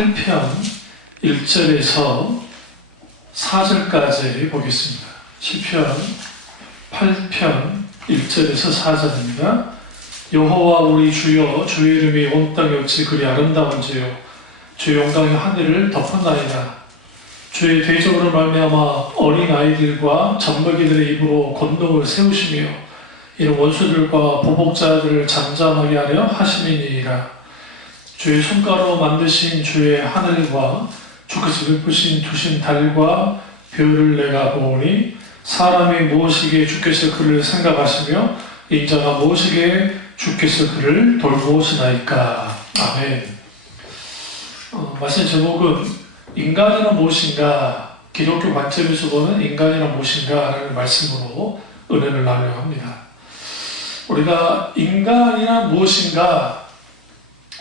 8편 1절에서 4절까지 보겠습니다. 시편 8편 1절에서 4절입니다. 여호와 우리 주여, 주의 이름이 온 땅에 어찌 그리 아름다운지요. 주의 영광이 하늘을 덮었나이다. 주의 대적으로 말미암아 어린 아이들과 젖먹이들의 입으로 권능을 세우시며 이런 원수들과 보복자들을 잠잠하게 하려 하심이니이다. 주의 손가락으로 만드신 주의 하늘과 주께서 베푸신 두신 달과 별을 내가 보오니 사람이 무엇이기에 주께서 그를 생각하시며 인자가 무엇이기에 주께서 그를 돌보시나이까. 아멘. 말씀 제목은 인간이란 무엇인가, 기독교 관점에서 보는 인간이란 무엇인가 라는 말씀으로 은혜를 나누려 합니다. 우리가 인간이란 무엇인가,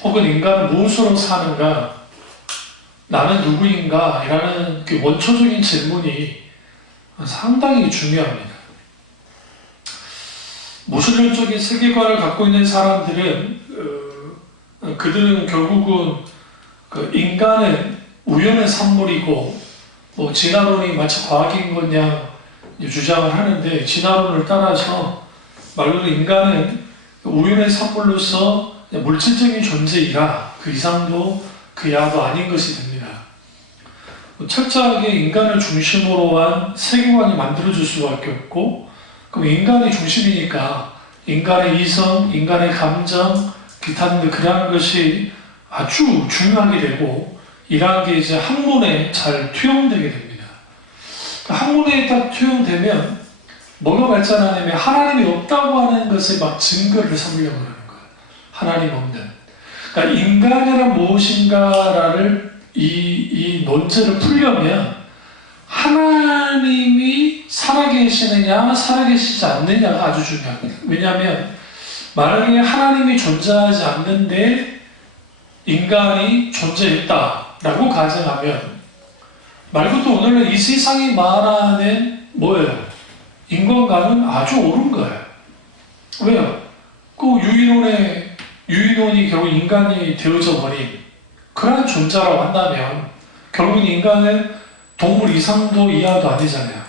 혹은 인간은 무엇으로 사는가, 나는 누구인가 이라는 그 원초적인 질문이 상당히 중요합니다. 무신론적인 세계관을 갖고 있는 사람들은 그들은 결국은 인간은 우연의 산물이고 진화론이 마치 과학인 것냥 주장을 하는데, 진화론을 따라서 말 그대로 인간은 우연의 산물로서 물질적인 존재이라 그 이상도 그 이하도 아닌 것이 됩니다. 철저하게 인간을 중심으로 한 세계관이 만들어질 수밖에 없고, 그럼 인간이 중심이니까 인간의 이성, 인간의 감정, 기타 등 그러한 것이 아주 중요하게 되고, 이러한 게 이제 학문에 잘 투영되게 됩니다. 학문에 딱 투영되면 뭐가 발전하냐면 하나님이 없다고 하는 것에 막 증거를 삼으려고 하는 거예요. 하나님 없는. 그러니까 인간이란 무엇인가를 이 논제를 풀려면 하나님이 살아계시느냐 살아계시지 않느냐가 아주 중요합니다. 왜냐하면 만약에 하나님이 존재하지 않는데 인간이 존재했다라고 가정하면, 말 그대로 오늘은 이 세상이 말하는 뭐예요? 인간관은 아주 옳은 거예요. 왜요? 그 유인론이 결국 인간이 되어져 버린 그런 존재라고 한다면 결국 인간은 동물 이상도 이하도 아니잖아요.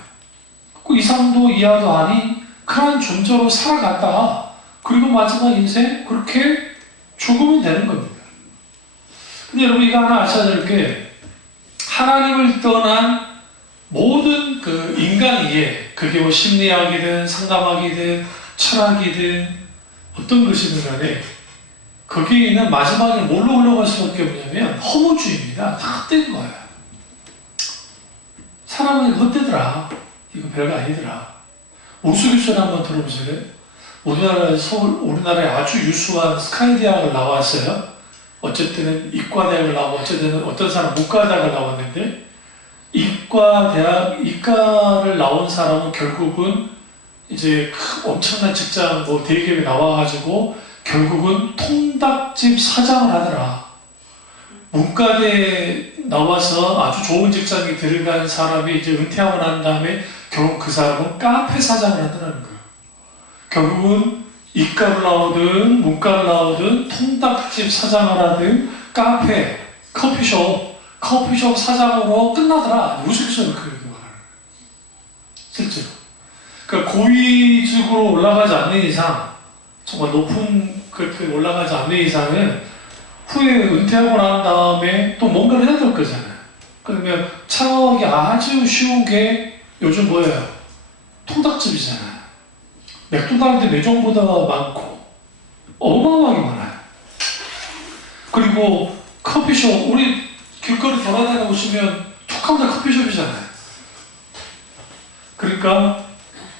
그 이상도 이하도 아닌 그런 존재로 살아갔다. 그리고 마지막 인생 그렇게 죽으면 되는 겁니다. 근데 여러분, 이거 하나 아셔야 될 게, 하나님을 떠난 모든 그 인간이에, 그게 뭐 심리학이든 상담학이든 철학이든 어떤 것이든 간에 거기에는 마지막에 뭘로 올라갈 수밖에 없냐면 허무주의입니다. 다 헛된 거예요. 사람은 이거 헛되더라, 이거 별거 아니더라. 우스갯소리 한번 들어보세요. 우리나라에 아주 유수한 스카이 대학을 나왔어요. 어쨌든 이과대학을 나오고, 어쨌든 어떤 사람 문과대학을 나왔는데, 이과를 나온 사람은 결국은 이제 엄청난 직장, 대기업에 나와가지고 결국은 통닭집 사장을 하더라. 문과대 나와서 아주 좋은 직장에 들어간 사람이 이제 은퇴하고 난 다음에 결국 그 사람은 카페 사장을 하더라는 거예요. 결국은 이과를 나오든 문과를 나오든 통닭집 사장을 하든 카페, 커피숍 사장으로 끝나더라. 우스갯소리로 그렇게 말하는 거예요. 실제로. 그러니까 고위직으로 올라가지 않는 이상, 정말 높은 그렇게 올라가지 않는 이상은 후에 은퇴하고 난 다음에 또 뭔가를 해야 될 거잖아요. 그러면 창업하기 아주 쉬운 게 요즘 뭐예요? 통닭집이잖아요. 맥도날드 매장보다 많고 어마어마하게 많아요. 그리고 커피숍, 우리 길거리 돌아다녀 보시면 툭하면 커피숍이잖아요. 그러니까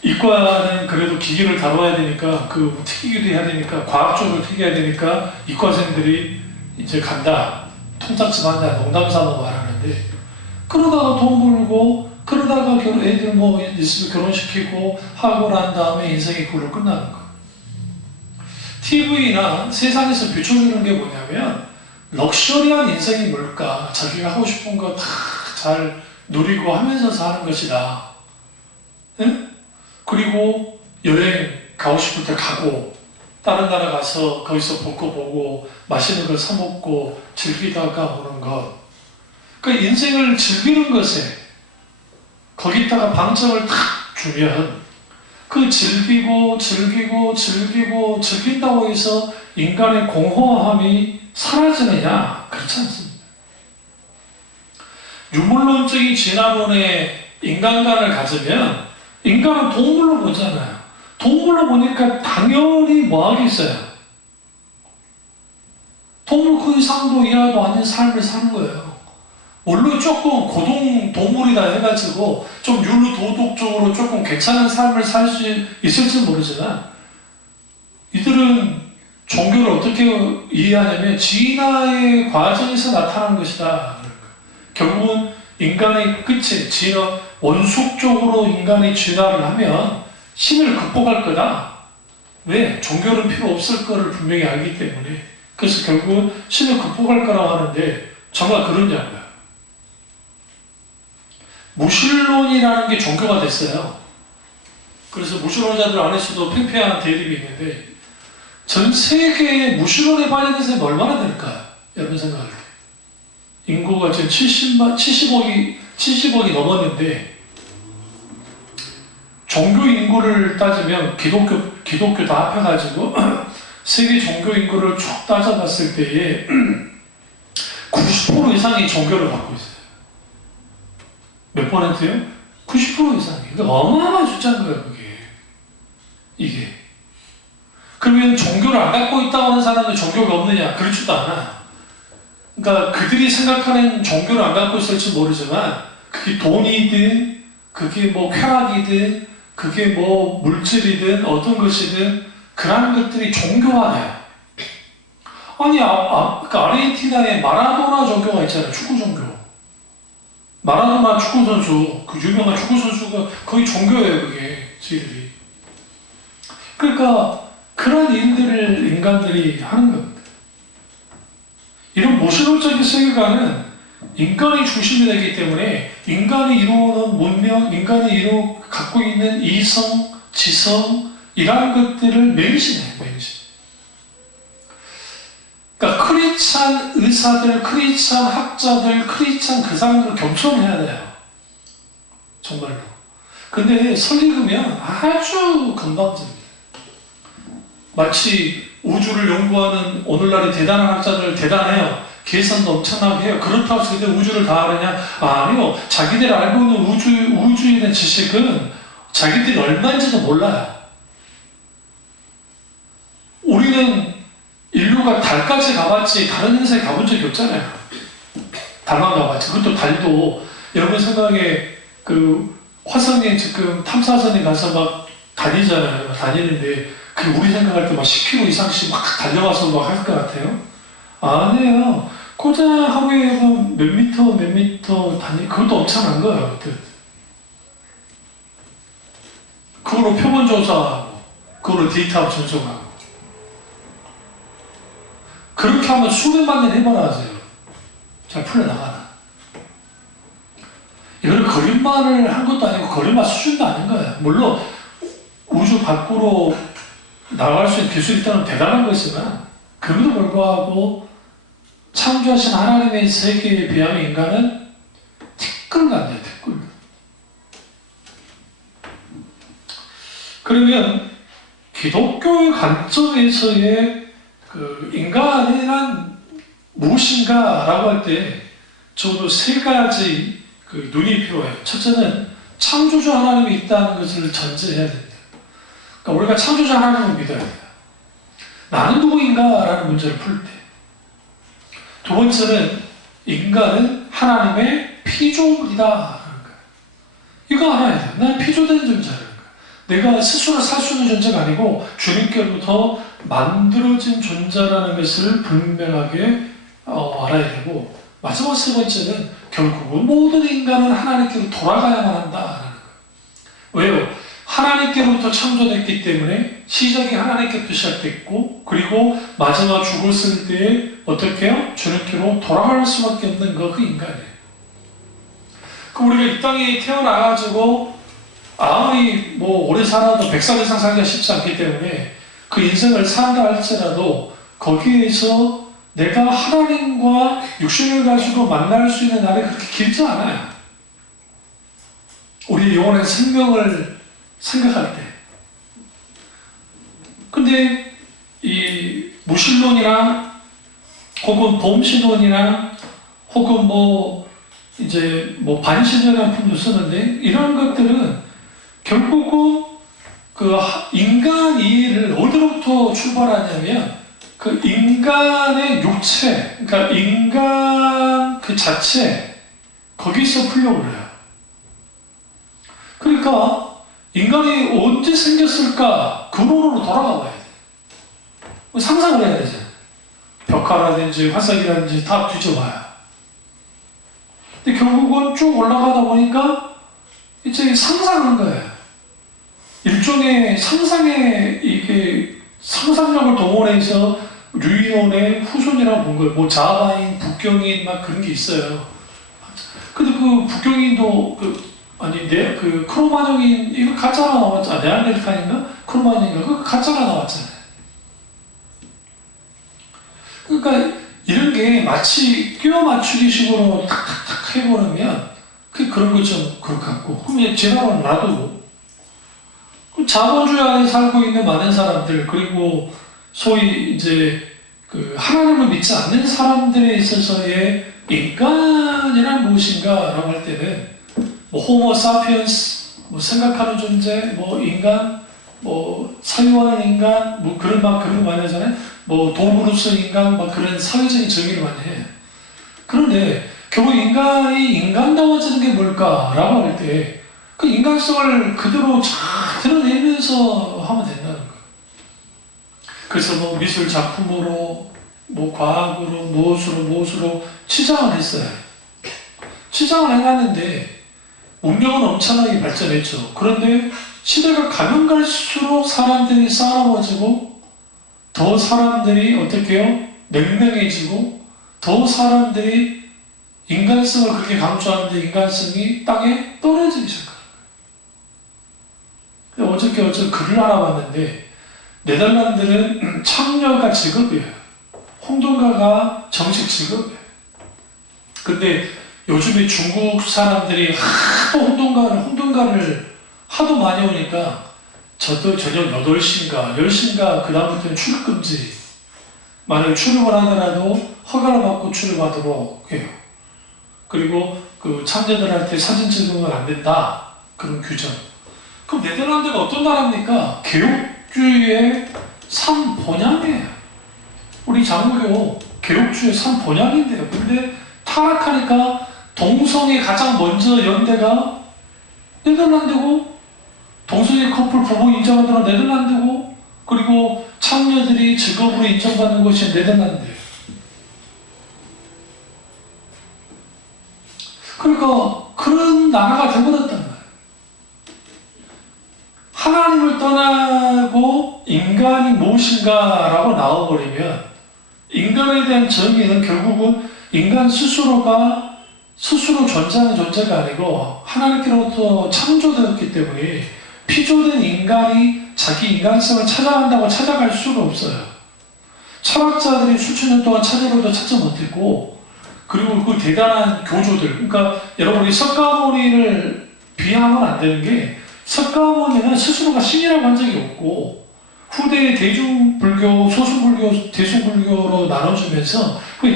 이과는 그래도 기계를 다뤄야 되니까, 튀기기도 해야 되니까, 과학적으로 튀겨야 되니까 이과생들이 이제 간다, 통닭집 한다, 농담삼아 말하는데, 그러다가 돈 벌고, 그러다가 애들 있으면 결혼시키고 하고 난 다음에 인생이 그걸로 끝나는 거예요. TV나 세상에서 비춰주는 게 뭐냐면 럭셔리한 인생이 뭘까? 자기가 하고 싶은 거 다 잘 누리고 하면서 사는 것이다. 네? 그리고 여행 가고 싶을 때 가고, 다른 나라 가서 거기서 벚꽃 보고 맛있는 걸 사 먹고 즐기다가 오는 것. 그러니까 인생을 즐기는 것에 거기다가 방점을 탁 주면 그 즐긴다고 해서 인간의 공허함이 사라지느냐? 그렇지 않습니다. 유물론적인 진화론에 인간관을 가지면 인간은 동물로 보잖아요. 동물로 보니까 당연히 뭐 하겠어요? 동물 그 이상도 이하도 아닌 삶을 사는 거예요. 물론 조금 고동 동물이다 해가지고 좀 윤리 도덕적으로 조금 괜찮은 삶을 살 수 있을지 모르지만 이들은 종교를 어떻게 이해하냐면 진화의 과정에서 나타난 것이다. 결국은 인간의 끝에 진화, 원숙적으로 인간이 진화를 하면 신을 극복할 거다. 왜? 종교는 필요 없을 거를 분명히 알기 때문에. 그래서 결국은 신을 극복할 거라고 하는데 정말 그러냐고요. 무신론이라는 게 종교가 됐어요. 그래서 무신론자들 안에서도 팽팽한 대립이 있는데 전 세계의 무신론에 빠진 사람이 얼마나 될까요? 여러분 생각할 때. 인구가 지금 70억이 넘었는데 종교 인구를 따지면 기독교 다 합해가지고 세계 종교 인구를 쭉 따져봤을 때에 90% 이상이 종교를 갖고 있어요. 몇 퍼센트요? 90% 이상이. 그러니까 어마어마한 숫자인 거예요, 이게. 그러면 종교를 안 갖고 있다고 하는 사람은 종교가 없느냐? 그렇지도 않아요. 그러니까 그들이 생각하는 종교를 안 갖고 있을지 모르지만 그게 돈이든 그게 뭐 쾌락이든 그게 뭐 물질이든 어떤 것이든 그런 것들이 종교화돼요. 아니, 그 아르헨티나에 마라도나 종교가 있잖아요. 축구 종교. 마라도나 축구 선수, 그 유명한 축구 선수가 거의 종교예요, 그게 저희들이. 그러니까 그런 일들을 인간들이 하는 겁니다. 이런 모순적인 세계관은 인간이 중심이 되기 때문에 인간이 이루어놓은 문명, 인간이 갖고 있는 이성, 지성 이러한 것들을 맹신해요. 그러니까 크리스찬 의사들, 크리스찬 학자들, 크리스찬 그 사람들을 겸손해야 돼요. 정말로. 근데 설익으면 아주 건방집니다. 마치 우주를 연구하는 오늘날의 대단한 학자들 대단해요. 계산도 엄청나게 해요. 그렇다고 해서 우주를 다 아느냐? 아니요. 자기들 알고 있는 우주에 대한 지식은 자기들이 얼마인지도 몰라요. 우리는 인류가 달까지 가봤지 다른 행성에 가본 적이 없잖아요. 달만 가봤지. 그것도 달도 여러분 생각에 그 화성에 지금 탐사선에 가서 막 다니잖아요. 다니는데 그 우리 생각할 때 막 10km 이상씩 막 달려가서 막 할 것 같아요? 아니에요. 고작 하루에 몇 미터 그것도 엄청난 거예요. 그걸로 표본 조사하고, 그걸로 데이터 분석하고. 그렇게 하면 수백만 년 해봐라세요. 잘 풀려나가나. 이거는 거짓말을 한 것도 아니고 거짓말 수준도 아닌 거예요. 물론 우주 밖으로 나갈 수 있는 기술이 있다는 대단한 것이지만 그럼에도 불구하고 창조하신 하나님의 세계에 비하면 인간은 티끌같네요. 티끌. 그러면 기독교의 관점에서의 그 인간이란 무엇인가라고 할 때 저도 세 가지 그 눈이 필요해요. 첫째는 창조주 하나님이 있다는 것을 전제해야 됩니다. 그러니까 우리가 창조주 하나님을 믿어야 돼요. 나는 누구인가라는 문제를 풀 때. 두 번째는 인간은 하나님의 피조물이다. 이거 알아야 돼요. 나는 피조된 존재라는 거예요. 내가 스스로 살 수 있는 존재가 아니고 주님께로부터 만들어진 존재라는 것을 분명하게 알아야 되고, 마지막 세 번째는 결국은 모든 인간은 하나님께로 돌아가야만 한다라는 거예요. 왜요? 하나님께로부터 창조됐기 때문에 시작이 하나님께부터 시작됐고, 그리고 마지막 죽었을 때 어떻게 해요? 주님께로 돌아갈 수밖에 없는 거, 그 인간이에요. 그럼 우리가 이 땅에 태어나가지고 아무리 뭐 오래 살아도 100살 이상 살기가 쉽지 않기 때문에 그 인생을 산다 할지라도 거기에서 내가 하나님과 육신을 가지고 만날 수 있는 날이 그렇게 길지 않아요. 우리 영혼의 생명을 생각할 때. 근데 이 무신론이나 혹은 봄신론이나 혹은 이제 반신전이라는 품도 쓰는데 이런 것들은 결국은 그 인간 이해를 어디로부터 출발하냐면 그 인간의 육체, 그러니까 인간 그 자체 거기서 풀려고 그래요. 그러니까 인간이 언제 생겼을까 근원으로 돌아가 봐야 돼. 상상을 해야 되죠. 벽화라든지 화석이라든지 다 뒤져봐요. 근데 결국은 쭉 올라가다 보니까 이제 상상하는 거예요. 일종의 상상의 이게 상상력을 동원해서 유인원의 후손이라고 본 거예요. 자바인, 북경인 막 그런 게 있어요. 근데 그 북경인도 그 크로마뇽인 이거 가짜가 나왔잖아. 네안데르탈인가? 크로마뇽인가? 그 가짜가 나왔잖아요. 그러니까 이런 게 마치 끼워 맞추기 식으로 탁탁탁 해버리면 그런 거 좀 그럴 것 같고 그럼 지나가면 놔두고 자본주의 안에 살고 있는 많은 사람들 그리고 소위 이제 그 하나님을 믿지 않는 사람들에 있어서의 인간이란 무엇인가라고 할 때는 호모 사피엔스 생각하는 존재 인간 사유하는 인간 그런 거 많이 하잖아요. 도구로서 인간 그런 사회적인 정의를 많이 해요. 그런데 결국 인간이 인간다워지는 게 뭘까라고 할 때 그 인간성을 그대로 잘 드러내면서 하면 된다는 거예요. 그래서 미술 작품으로 과학으로 무엇으로 치장을 했어요. 치장을 해놨는데 문명은 엄청나게 발전했죠. 그런데 시대가 가면 갈수록 사람들이 싸워지고 더 사람들이 어떻게 해요? 냉랭해지고 더 사람들이 인간성을 그렇게 강조하는데 인간성이 땅에 떨어지기 시작합니다. 어저께 글을 알아봤는데 네덜란드는 창녀가 직업이에요. 홍동가가 정식 직업이에요. 근데 요즘에 중국 사람들이 하도 홍동가를 하도 많이 오니까 저녁 8시인가 10시인가 그 다음부터는 출입금지. 만약에 출입을 하더라도 허가를 받고 출입하도록 해요. 그리고 그 창녀들한테 사진 찍으면 안 된다. 그런 규정. 그럼 네덜란드가 어떤 나라입니까? 개혁주의의 산본향이에요. 우리 장로교 개혁주의의 산본향인데요. 근데 타락하니까 동성애 가장 먼저 연대가 네덜란드고 동성애 커플 부부 인정하는 나라 네덜란드고 그리고 창녀들이 직업으로 인정받는 것이 네덜란드예요. 그러니까 그런 나라가 되어버렸단 말이에요. 하나님을 떠나고 인간이 무엇인가라고 나와버리면 인간에 대한 정의는 결국은 인간 스스로가 스스로 존재하는 존재가 아니고 하나님께로부터 창조되었기 때문에 피조된 인간이 자기 인간성을 찾아간다고 찾아갈 수가 없어요. 철학자들이 수천 년 동안 찾아봐도 찾지 못했고 그리고 그 대단한 교조들 그러니까 여러분이 석가모니를 비하하면 안 되는 게 석가모니는 스스로가 신이라고 한 적이 없고 후대의 대중불교, 소수불교, 대승불교로 나눠주면서 그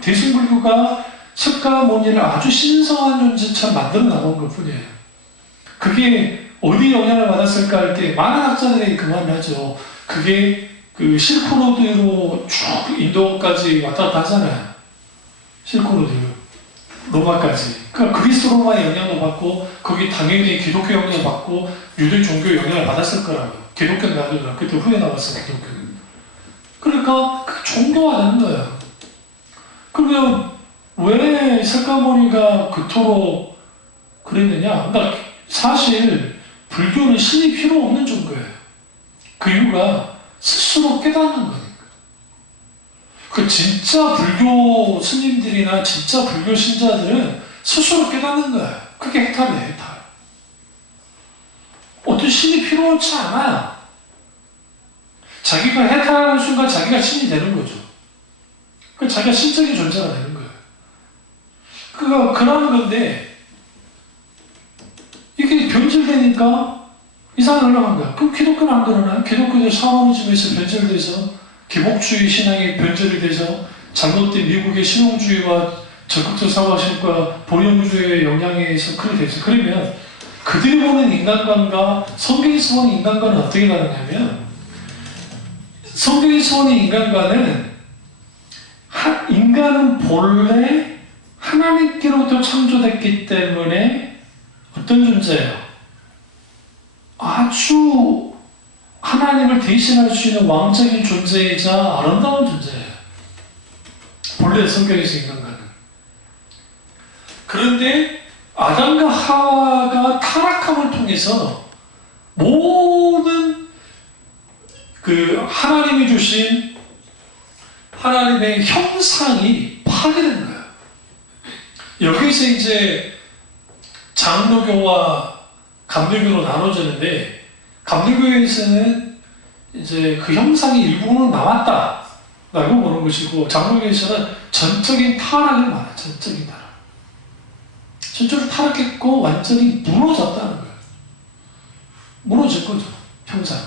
대승불교가 석가모니를 아주 신성한 존재처럼 만들어 나온 것 뿐이에요. 그게 어디 영향을 받았을까 할 때 많은 학자들이 그 말을 하죠. 그게 그 실크로드로 쭉 인도까지 왔다 갔다 하잖아요. 실크로드, 로마까지. 그러니까 그리스 로마의 영향도 받고 거기 당연히 기독교 영향을 받고 유대 종교 영향을 받았을 거라고요. 기독교는 나도 그때 후에 나왔어요. 기독교는. 그러니까 그 종교화되는 거예요. 그러면 왜 석가모니가 그토록 그랬느냐? 그러니까 사실 불교는 신이 필요 없는 종교예요. 그 이유가 스스로 깨닫는 거니까. 그 진짜 불교 스님들이나 진짜 불교 신자들은 스스로 깨닫는 거예요. 그게 해탈이에요, 해탈. 어떤 신이 필요 없지 않아요. 자기가 해탈하는 순간 자기가 신이 되는 거죠. 그 자기가 신적인 존재가 되는 거예요. 그런 건데, 이게 변질되니까 이상하게 흘러간 거야. 그럼 기독교는 안 그러나요? 기독교도 샤머니즘에서 변질돼서 기복주의 신앙이 변질이 돼서 잘못된 미국의 실용주의와 적극적 사고신과 본영주의의 영향에 의해서 그렇게 됐어요. 그러면 그들이 보는 인간관과 성경에서 보는 인간관은 어떻게 다르냐면, 성경에서 보는 인간관은 인간은 본래 하나님께로부터 창조됐기 때문에 어떤 존재예요? 아주 하나님을 대신할 수 있는 왕적인 존재이자 아름다운 존재예요. 본래 성경에서 인간관은. 그런데 아담과 하와가 타락함을 통해서 모든 하나님이 주신 하나님의 형상이 파괴된 거예요. 여기서 이제 장로교와 감리교로 나눠지는데, 감리교에서는 이제 그 형상이 일부는 남았다라고 보는 것이고, 장로교에서는 전적인 타락을 말해요. 전적인 타락. 전적으로 타락했고 완전히 무너졌다는 거예요. 무너질 거죠, 형상이.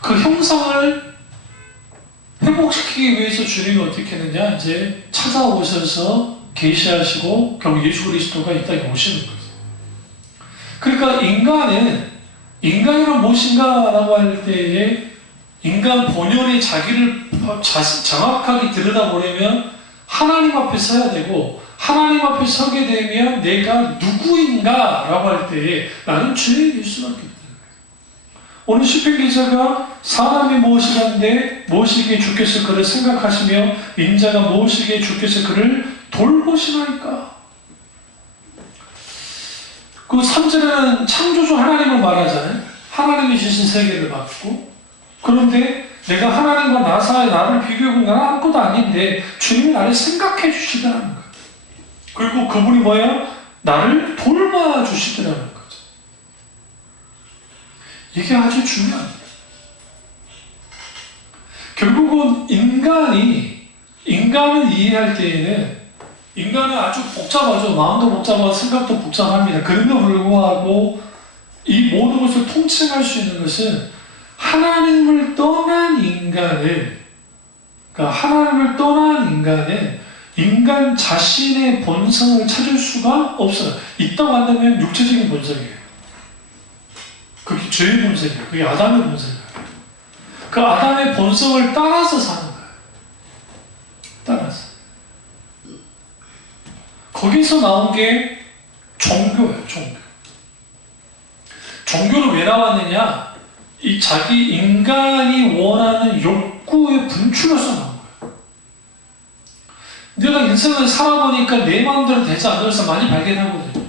그 형상을 회복시키기 위해서 주님이 어떻게 했느냐, 이제 찾아오셔서 계시하시고 결국 예수 그리스도가 이 땅에 오시는 거예요. 그러니까 인간이란 무엇인가라고 할 때에 인간 본연의 자기를 정확하게 들여다보려면 하나님 앞에 서야 되고, 하나님 앞에 서게 되면 내가 누구인가라고 할 때에 나는 죄인일 수밖에 없다. 오늘 시편 기자가 사람이 무엇이란데 무엇이기에 주께서 그를 생각하시며 인자가 무엇이기에 주께서 그를 돌보시나이까. 그 3절에는 창조주 하나님을 말하잖아요. 하나님이 주신 세계를 받고, 그런데 내가 하나님과 나 사이에 나를 비교해보면 나는 아무것도 아닌데 주님이 나를 생각해 주시더라는 거예요. 그리고 그분이 뭐예요? 나를 돌봐주시더라는 거죠. 이게 아주 중요합니다. 결국은 인간을 이해할 때에는, 인간은 아주 복잡하죠. 마음도 복잡하고 생각도 복잡합니다. 그럼에도 불구하고 이 모든 것을 통칭할 수 있는 것은 하나님을 떠난 인간은 인간 자신의 본성을 찾을 수가 없어요. 있다고 한다면 육체적인 본성이에요. 그게 죄의 본성이에요. 그게 아담의 본성이에요. 그 아담의 본성을 따라서 사는 거예요. 따라서. 거기서 나온 게 종교예요. 종교는 왜 나왔느냐? 이 자기 인간이 원하는 욕구의 분출로서 나온 거예요. 내가 인생을 살아보니까 내 마음대로 되지 않는 것을 많이 발견하거든요.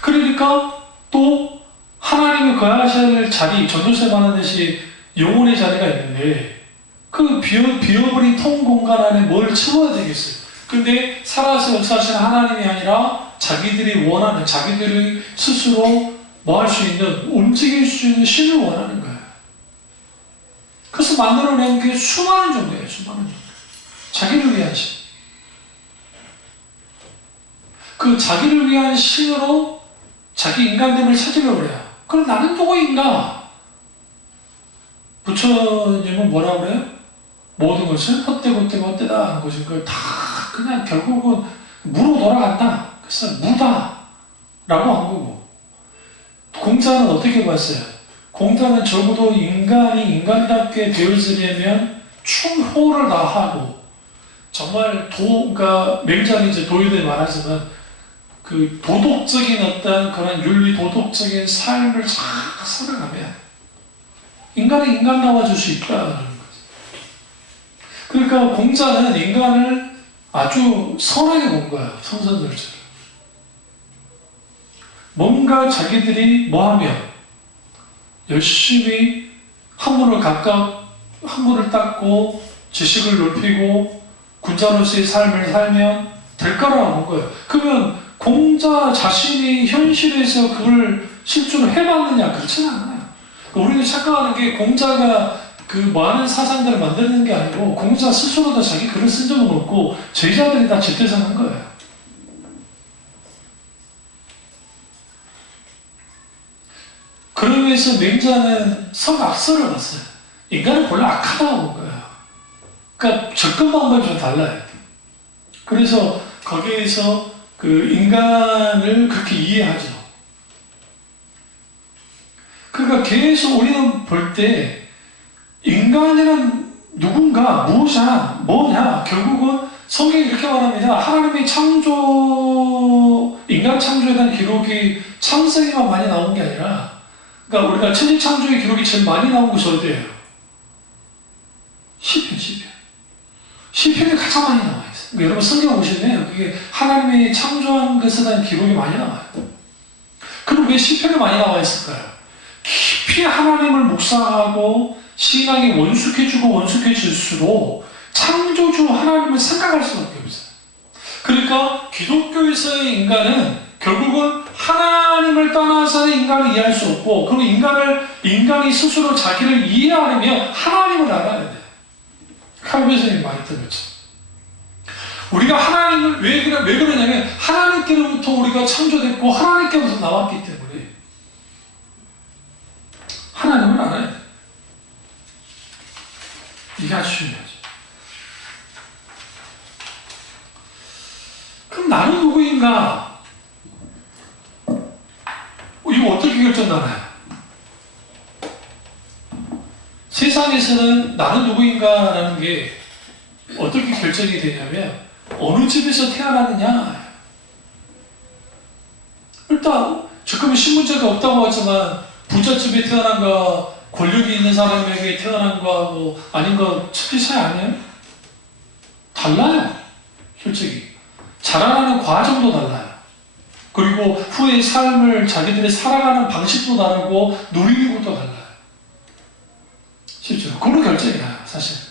그러니까 또 하나님이 거하셔야 될 자리, 전도서에 말하듯이 영혼의 자리가 있는데, 그 비어버린 통 공간 안에 뭘 채워야 되겠어요? 근데 살아서 역사하시는 하나님이 아니라 자기들이 원하는, 자기들이 스스로 뭐 할 수 있는, 움직일 수 있는 신을 원하는 거예요. 그래서 만들어낸 게 수많은 종교예요. 수많은 종교. 자기를 위한 신. 그 자기를 위한 신으로 자기 인간됨을 찾으려고 그래요. 그럼 나는 누구인가? 부처님은 뭐라고 그래요? 모든 것은 헛되다 하는 것인 걸 다 그냥 결국은 무로 돌아간다. 그래서 무다 라고 한 거고, 공자는 어떻게 봤어요? 공자는 적어도 인간이 인간답게 되어지려면 충호를 다하고, 정말 그러니까 맹자는 이제 도인에 말하지만 그 도덕적인 어떤 그런 윤리 도덕적인 삶을 잘 살아가면 인간이 인간다워질 수 있다는 거죠. 그러니까 공자는 인간을 아주 선하게 본 거예요. 성선들처럼. 뭔가 자기들이 뭐하면 열심히 학문을 닦고 지식을 높이고 군자로서의 삶을 살면 될 거라고 본 거예요. 그러면 공자 자신이 현실에서 그걸 실제로 해봤느냐? 그렇지는 않아요. 우리는 착각하는 게 공자가 그 많은 사상들을 만드는 게 아니고 공자 스스로도 자기 글을 쓴 적은 없고 제자들이 다 집대성한 거예요. 그러면서 맹자는 성악설을 봤어요. 인간은 본래 악하다고 본 거예요. 그러니까 접근 방법이 좀 달라요. 그래서 거기에서 그 인간을 그렇게 이해하죠. 그러니까 계속 우리는 볼 때 인간이란 누군가, 무엇이야, 뭐냐, 결국은 성경이 이렇게 말합니다. 하나님의 창조, 인간 창조에 대한 기록이 창세기만 많이 나온 게 아니라, 그러니까 우리가 천지 창조의 기록이 제일 많이 나온 것이 어디예요? 시편. 시편이 가장 많이 나와 있어요. 그러니까 여러분 성경 보시면 그게 하나님이 창조한 것에 대한 기록이 많이 나와요. 그럼 왜 시편이 많이 나와 있을까요? 깊이 하나님을 묵상하고 신앙이 원숙해질수록 창조주 하나님을 생각할 수밖에 없어요. 그러니까 기독교에서의 인간은 결국은 하나님을 떠나서는 인간을 이해할 수 없고, 그리고 인간이 스스로 자기를 이해하려면 하나님을 알아야 돼요. 칼빈이 말했던 것처럼. 우리가 하나님을 왜 그러냐면 하나님께로부터 우리가 창조됐고 하나님께로부터 나왔기 때문에 하나님을 알아야 돼요. 이게 아주 중요하죠. 그럼 나는 누구인가? 이거 어떻게 결정나나요? 세상에서는 나는 누구인가라는 게 어떻게 결정이 되냐면 어느 집에서 태어났느냐. 일단 지금은 신분제가 없다고 하지만 부잣집에 태어난가 권력이 있는 사람에게 태어난 거하고 아닌 거 특히 차이 아니에요? 달라요. 솔직히 자라나는 과정도 달라요. 그리고 후에 삶을 자기들이 살아가는 방식도 다르고 누리는 것도 달라요. 실제로 그런 결정이 나요. 사실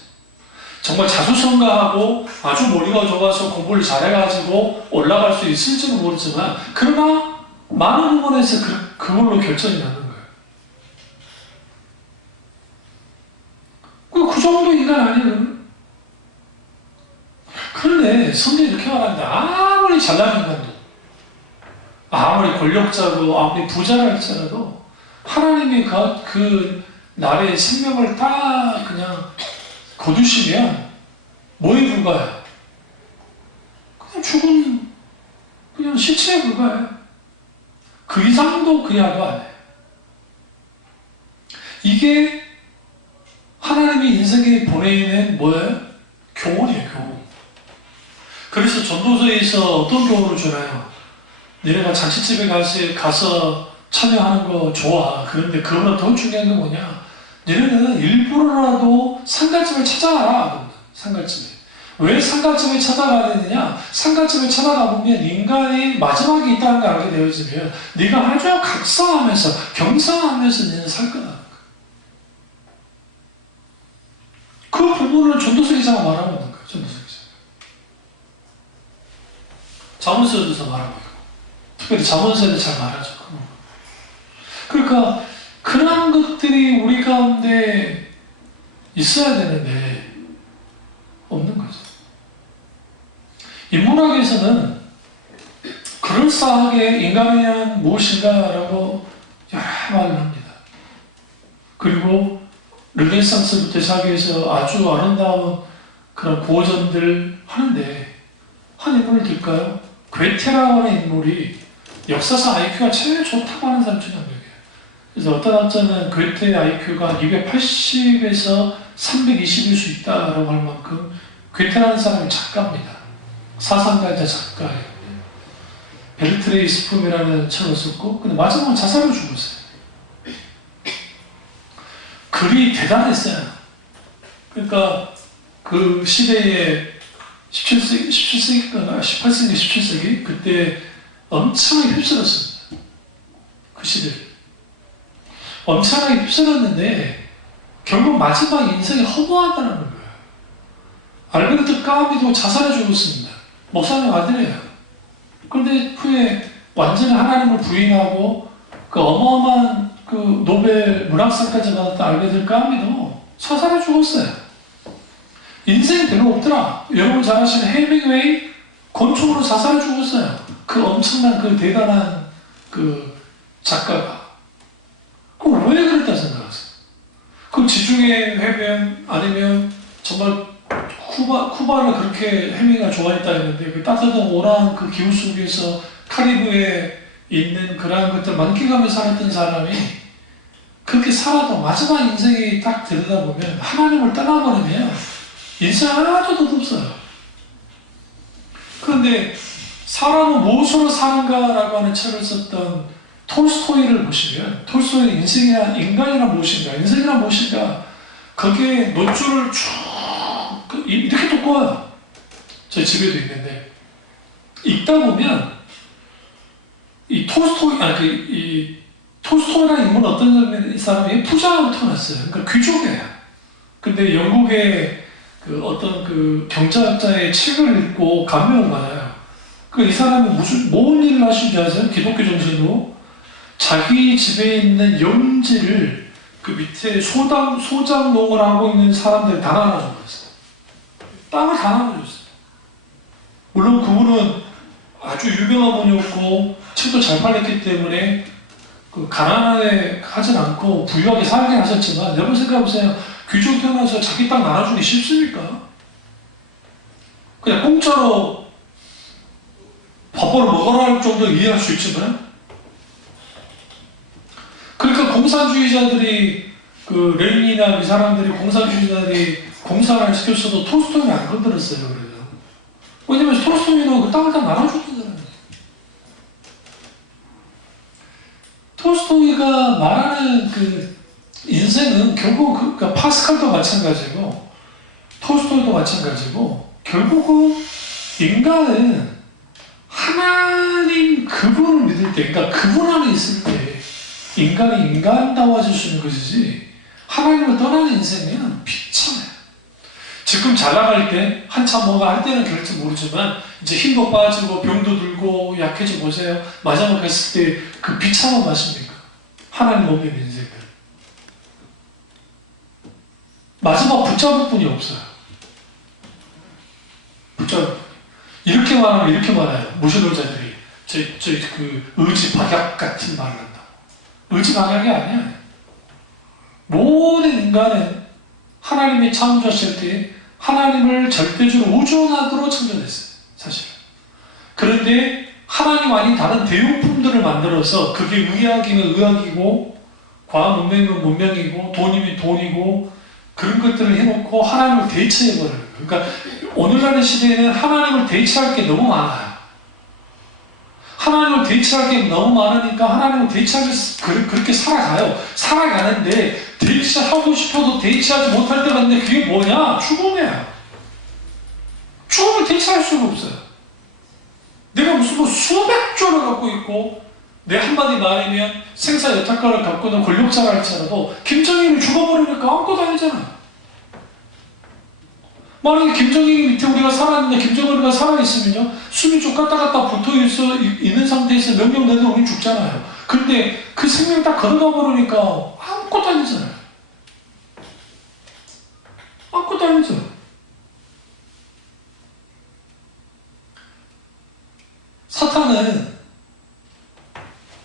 정말 자수성가하고 아주 머리가 좋아서 공부를 잘해가지고 올라갈 수 있을지는 모르지만 그러나 많은 부분에서 그걸로 결정이 나는 거예요. 그 정도 인간 아니에요. 그런데 성경이 이렇게 말하는데 아무리 잘난 인간도 아무리 권력자고 아무리 부자라 할지라도 하나님이 그 나라의 생명을 딱 그냥 거두시면 뭐에 불과해요? 그냥 죽은 그냥 시체에 불과해요. 그 이상도 그 이하도 안 해요. 이게 하나님이 인생에 보내는 뭐예요? 교훈이에요. 교훈. 그래서 전도서에서 어떤 교훈을 주나요? 너네가 잔치집에 가서 참여하는 거 좋아. 그런데 그거보다 더 중요한 게 뭐냐? 너네는 일부러라도 상가집을 찾아가라. 상가집에. 왜 상가집을 찾아가야 되느냐? 상가집을 찾아가보면 인간이 마지막에 있다는 걸 알게 되어지면 네가 아주 각성하면서 경성하면서 너는 살 거다. 그 부분을 전도서 기자가 말하고 있는 거예요. 전도서 기자가. 자문서에서 말하고 있고 특별히 자문서에 잘 말하죠. 그러니까 그런 것들이 우리 가운데 있어야 되는데 없는 거죠. 인문학에서는 그럴싸하게 인간이란 무엇인가라고 여러 말을 합니다. 그리고 르네상스부터 시작해서 아주 아름다운 그런 고전들을 하는데 한 인물을 들까요? 괴테라는 인물이 역사상 IQ가 제일 좋다고 하는 사람 중에 한 명이에요. 그래서 어떤 학자는 괴테의 IQ가 280에서 320일 수 있다라고 할 만큼 괴테라는 사람이 작가입니다. 사상가이자 작가예요. 베르트레이 스품이라는 책을 썼고 근데 마지막은 자살로 죽었어요. 글이 대단했어요. 그러니까 그 시대에 17세기인가 18세기, 17세기 그때 엄청나게 휩쓸었습니다. 그 시대를. 엄청나게 휩쓸었는데 결국 마지막 인생이 허무하다는 거예요. 알베르트 까미도 자살해 죽었습니다. 목사님 아들이에요. 그런데 후에 완전히 하나님을 부인하고 그 어마어마한 그 노벨 문학상까지 받았던 알베르 까미도 사살해 죽었어요. 인생 별로 없더라. 여러분 잘 아시는 헤밍웨이 권총으로 자살해 죽었어요. 그 엄청난 그 대단한 그 작가가. 그럼 왜 그랬다 생각하세요? 그 지중해 해변 아니면 정말 쿠바를 그렇게 헤밍이가 좋아했다 했는데 그 따뜻한 오라한 그 기후 속에서 카리브에 있는 그러한 것들 만끽하면서 살았던 사람이 그렇게 살아도 마지막 인생이 딱 들여다보면 하나님을 떠나버리면 인생 하나도 없어요. 그런데 사람은 무엇으로 사는가라고 하는 책을 썼던 톨스토이를 보시면 톨스토이의 인간이란 무엇인가, 인생이란 무엇인가 거기에 노출을 쭉 이렇게 두꺼워요. 저희 집에도 있는데 읽다 보면 이 톨스토이라는 인물은 어떤 사람이 부자로 태어났어요. 그러니까 귀족이에요. 근데 영국의 그 어떤 그 경제학자의 책을 읽고 감명을 받아요. 이 사람이 뭔 일을 하신 줄 아세요? 기독교 정신으로 자기 집에 있는 영지를 그 밑에 소작농을 하고 있는 사람들 다 나눠줬어요. 땅을 다 나눠줬어요. 물론 그분은 아주 유명한 분이었고 책도 잘 팔렸기 때문에 그 가난하게 하진 않고 부유하게 살긴 하셨지만 여러분 생각해보세요. 귀족 태어나서 자기 땅 나눠주기 쉽습니까? 그냥 공짜로 밥벌어 먹어라 할 정도 이해할 수 있지만 그러니까 공산주의자들이 그 레닌이나 이 사람들이 공산주의자들이 공산을 시켰어도 톨스토이는 안 건드렸어요. 그래서 왜냐면 톨스토이는 그 땅을 다 나눠줬잖아요. 톨스토이가 말하는 그 인생은 결국 그러니까 파스칼도 마찬가지고 톨스토이도 마찬가지고 결국은 인간은 하나님 그분을 믿을 때 그러니까 그분 안에 있을 때 인간이 인간다워질 수 있는 것이지 하나님을 떠나는 인생은 비참해요. 지금 잘 나갈 때 한참 뭐가 할 때는 그럴지 모르지만 이제 힘도 빠지고 병도 들고 약해져 보세요. 마지막 갔을 때 그 비참한 맛입니까? 하나님 없는 인생들. 마지막 붙잡을 분이 없어요. 붙잡을 이렇게 말하면 이렇게 말해요. 무신론자들이 그 의지 박약 같은 말을 한다. 의지 박약이 아니야. 모든 인간은 하나님이 창조하실 때 하나님을 절대적으로 우존하도록 창조됐어요. 사실. 그런데 하나님 아닌 다른 대용품들을 만들어서 그게 의학이면 의학이고 과학 문명이면 문명이고 돈이면 돈이고 그런 것들을 해놓고 하나님을 대체해버려요. 그러니까 오늘날의 시대에는 하나님을 대체할 게 너무 많아요. 하나님을 대체할 게 너무 많으니까 하나님을 대체하면서 그렇게 살아가요. 살아가는데 대체하고 싶어도 대체하지 못할 때가 있는데 그게 뭐냐? 죽음이야. 죽음을 대체할 수가 없어요. 내가 무슨 수백 조를 갖고 있고 내 한마디 말이면 생사 여타가를 갖고 있는 권력자가 할지라도 김정일이 죽어버리니까 아무것도 아니잖아. 만약에 김정일 밑에 우리가 살았는데 김정일이가 살아있으면요 숨이 쭉 갔다 붙어있는 상태에서 명령 내도 우리 죽잖아요. 근데 그 생명 딱 걸어가 버리니까 아무것도 아니잖아요. 아무것도 아니죠. 사탄은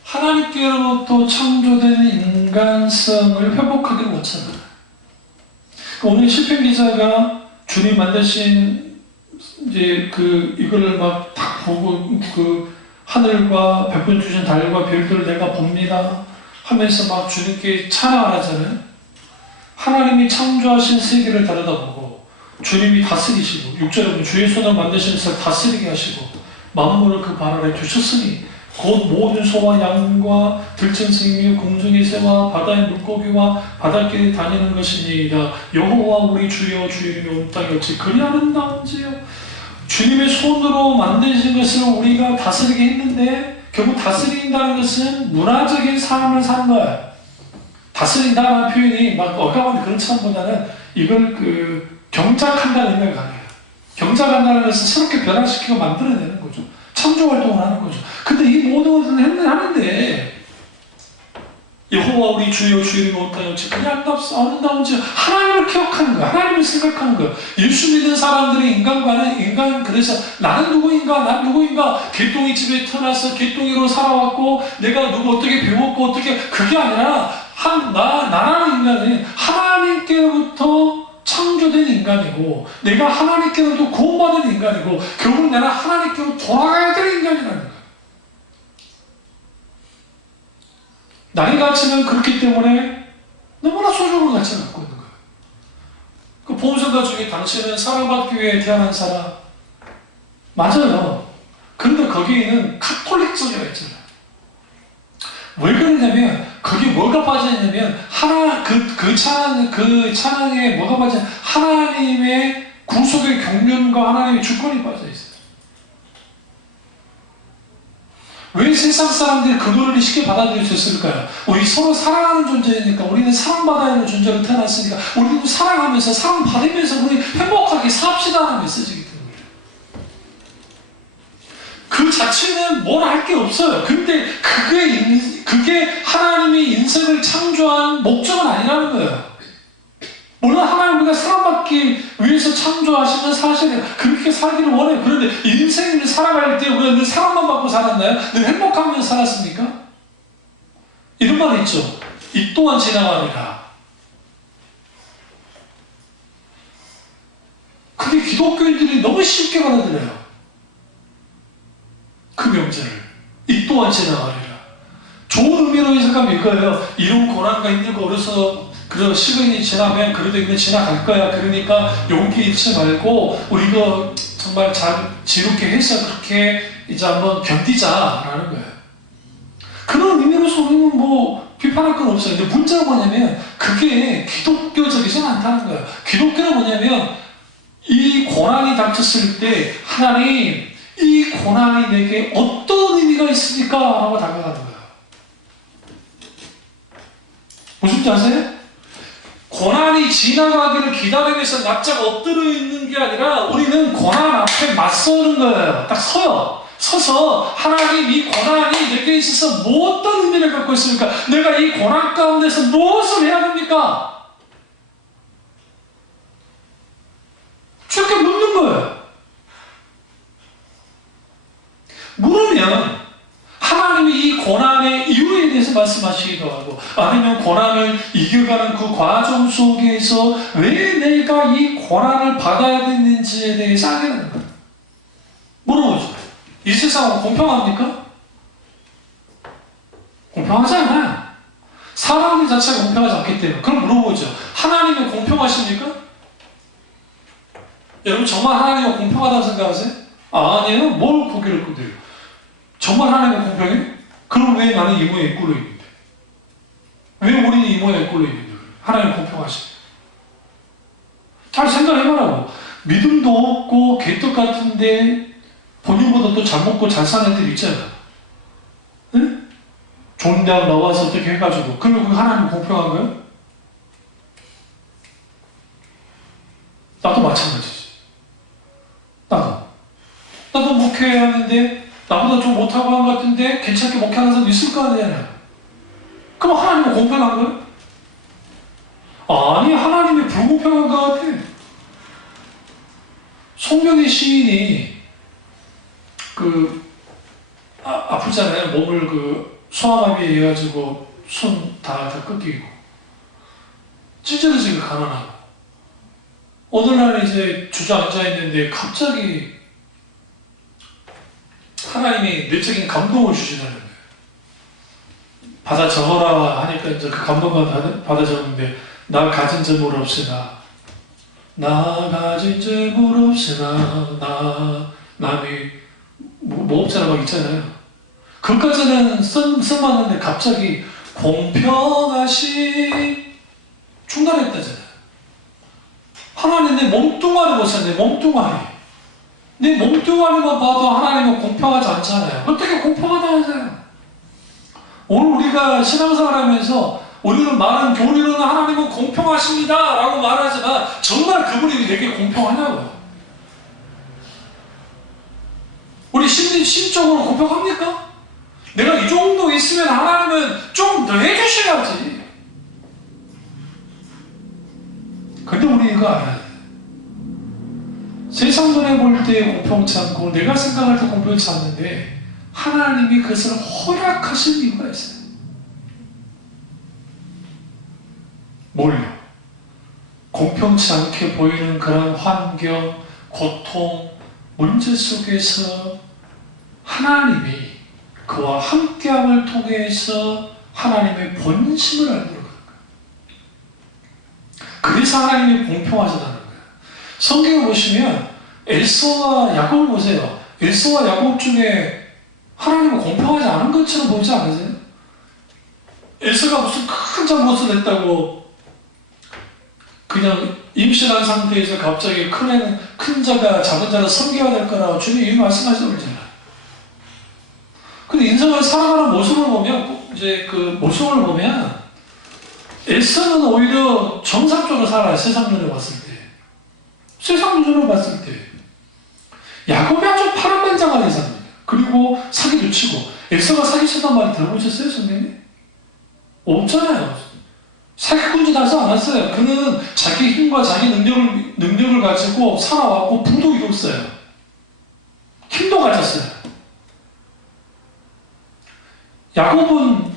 하나님께로부터 창조된 인간성을 회복하기를 원하잖아요. 오늘 시편 기자가 주님 만드신 이제 이거를 막 딱 보고 하늘과 백분 주신 달과 별들을 내가 봅니다 하면서 막 주님께 찬양을 하잖아요. 하나님이 창조하신 세계를 들여다보고 주님이 다스리시고 6절에 보면 주의 손을 만드신 것을 다스리게 하시고 만물을 그 발 아래 두셨으니 곧 모든 소와 양과 들짐승이며 공중의 새와 바다의 물고기와 바닷길에 다니는 것이니이다. 여호와 우리 주여 주의 이름이 온 땅에 어찌 그리 아름다운지요. 주님의 손으로 만드신 것을 우리가 다스리게 했는데 결국 다스린다는 것은 문화적인 삶을 사는 거야. 다스린다는 표현이 막 어감한 그런 차원보다는 이걸 경작한다는 의미가 아니에요. 경작한다는 것은 새롭게 변화시키고 만들어내는 거죠. 창조 활동을 하는 거죠. 근데 이 모든 것은 하는데 여호와 우리 주여 주의 온다요 그냥 아름다운지 하나님을 기억하는 거야. 하나님을 생각하는 거야. 예수 믿는 사람들의 인간 그래서 나는 누구인가 난 누구인가 개똥이 집에 태어나서 개똥이로 살아왔고 내가 누구 어떻게 배웠고 어떻게 그게 아니라 나라는 인간은 하나님께로부터 창조된 인간이고 내가 하나님께로부터 구원받은 인간이고 결국 나는 하나님께로 돌아가야 될 인간이라는 거야. 나의 가치는 그렇기 때문에 너무나 소중한 가치를 갖고 있는 거예요. 그 보험성가 중에 당신은 사랑받기 위해 태어난 사람 맞아요. 그런데 거기에는 카톨릭적이라 했잖아요. 왜 그러냐면 거기에 뭐가 빠져있냐면 그 찬양에 뭐가 빠져있냐면 하나님의 구속의 경륜과 하나님의 주권이 빠져있어요. 왜 세상 사람들이 그 노래를 쉽게 받아들일 수 있을까요? 우리 서로 사랑하는 존재니까 우리는 사랑받아야 하는 존재로 태어났으니까 우리도 사랑하면서 사랑받으면서 우리 행복하게 삽시다 하는 메시지이기 때문에 그 자체는 뭘 할 게 없어요. 근데 그게 하나님이 인생을 창조한 목적은 아니라는 거예요. 물론 하나님 우리가 사랑받기 위해서 창조하시면 사실은 그렇게 살기를 원해요. 그런데 인생을 살아갈 때 우리가 늘 사랑만 받고 살았나요? 늘 행복하면서 살았습니까? 이런 말이 있죠. 이 또한 지나가리라. 그게 기독교인들이 너무 쉽게 받아들여요. 그 명제를. 이 또한 지나가리라. 좋은 의미로 해석하면 이거예요. 이런 고난과 힘들고 어려서 그래서 시간이 지나면 그래도 이제 지나갈 거야. 그러니까 용기 잃지 말고 우리가 정말 잘 지롭게 해서 그렇게 이제 한번 견디자라는 거예요. 그런 의미로서 우리는 뭐 비판할 건 없어요. 근데 문제가 뭐냐면 그게 기독교적이지 않다는 거예요. 기독교는 뭐냐면 이 고난이 닥쳤을 때 하나님 이 고난이 내게 어떤 의미가 있습니까? 라고 다가가는 거예요. 무슨 지 아세요? 고난이 지나가기를 기다리면서 납작 엎드려 있는 게 아니라 우리는 고난 앞에 맞서는 거예요. 딱 서요. 서서 하나님 이 고난이 내게 있어서 뭐 어떤 의미를 갖고 있습니까? 내가 이 고난 가운데서 무엇을 해야 됩니까? 저렇게 묻는 거예요. 물으면 하나님이 이 고난의 이유에 대해서 말씀하시기도 하고 아니면 고난을 이겨가는 그 과정 속에서 왜 내가 이 고난을 받아야 되는지에 대해서 알게 되는 거예요. 물어보죠. 이 세상은 공평합니까? 공평하지 않아요. 사람 자체가 공평하지 않기 때문에. 그럼 물어보죠. 하나님은 공평하십니까? 여러분 정말 하나님은 공평하다고 생각하세요? 아니에요. 뭘 고개를 끄덕여요. 정말 하나님은 공평해? 그럼 왜 나는 이 모양에 꿇려 있는데? 왜 우리는 이 모양에 꿇려 있는데? 하나님 공평하시네. 잘 생각해보라고. 믿음도 없고 개떡 같은데 본인보다 또 잘 먹고 잘 사는 애들 있잖아. 응? 좋은 대학 나와서 어떻게 해가지고 그러면 그 하나님 공평한 거예요? 나도 마찬가지지. 나도 목회해야 하는데 나보다 좀 못하고 한 것 같은데 괜찮게 목회하는 사람 있을 거 아니야. 그럼 하나님은 공평한 거예요? 아니 하나님이 불공평한 것 같아. 송명의 시인이 아프잖아요. 몸을 소아마비에 해가지고 손 다 꺾이고 찢어지고 가난하고 어느 날 이제 주저앉아 있는데 갑자기 하나님이 내적인 감동을 주시다는 거예요. 받아 적어라 하니까 이제 그 감동만 받아 적었는데 나 가진 재물 없으나 나 가진 재물 없으나 남이 뭐 없잖아 막 있잖아요. 그것까지는 써봤는데 갑자기 공평하시 중단했다잖아요. 하나님 내 몸뚱아리 보세요. 내 몸뚱아리. 내 몸뚱아리만 봐도 하나님은 공평하지 않잖아요. 어떻게 공평하다 하세요? 오늘 우리가 신앙생활 하면서 우리는 많은 교리로는 하나님은 공평하십니다 라고 말하지만 정말 그분이 내게 공평하냐고요. 우리 심적으로 공평합니까? 내가 이 정도 있으면 하나님은 좀 더 해주셔야지. 근데 우리 이거 알아야 돼. 세상 눈에 볼 때 공평치 않고 내가 생각할 때 공평치 않는데 하나님이 그것을 허락하신 이유가 있어요. 뭘요? 공평치 않게 보이는 그런 환경, 고통, 문제 속에서 하나님이 그와 함께함을 통해서 하나님의 본심을 알도록 하는 거예요. 그래서 하나님이 공평하시다는 거예요. 성경을 보시면 엘사와 야곱을 보세요. 엘사와 야곱 중에 하나님은 공평하지 않은 것처럼 보이지 않으세요? 엘사가 무슨 큰 잘못을 했다고 그냥 임신한 상태에서 갑자기 큰 자가 작은 자를 섬겨야 될 거라고 주님 이미 말씀하시고 그러잖아요. 근데 인생을 살아가는 모습을 보면, 이제 그 모습을 보면, 엘사는 오히려 정상적으로 살아요. 세상 눈에 봤을 때. 세상 눈으로 봤을 때. 야곱이 아주 파란만장하게 삽니다. 그리고 사기도 치고. 엘사가 사기쳤단 말 들어보셨어요, 선생님? 없잖아요. 사기꾼짓 하지 않았어요. 그는 자기 힘과 자기 능력을 가지고 살아왔고 부도 이뤘어요. 힘도 가졌어요. 야곱은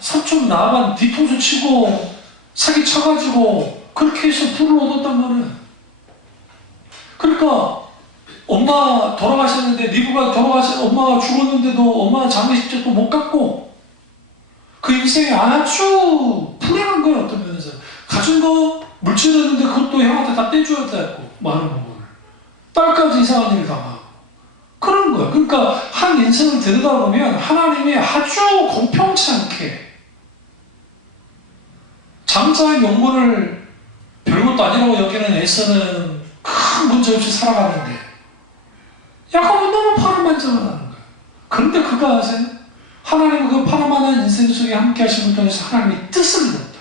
삼촌 라반 뒤통수 치고 사기 쳐가지고 그렇게 해서 부를 얻었단 말이에요. 그러니까 엄마 돌아가셨는데 엄마가 죽었는데도 엄마 장례식장도 못 갔고 그 인생이 아주 불행한 거예요. 어떤 면에서 가진 거 물질했는데 그것도 형한테 다 떼줘야 되고 많은 부분을 딸까지 이상한 일을 당하고 그런 거예요. 그러니까 한 인생을 들여다보면 하나님이 아주 공평치 않게 장자의 명분을 별것도 아니라고 여기는 에서는 큰 문제 없이 살아가는데 야곱은 너무 파란만장하다는 거예요. 그런데 그거 아세요? 하나님은 그 파란만한 인생 속에 함께 하심을 통해서 하나님의 뜻을 이뤘다.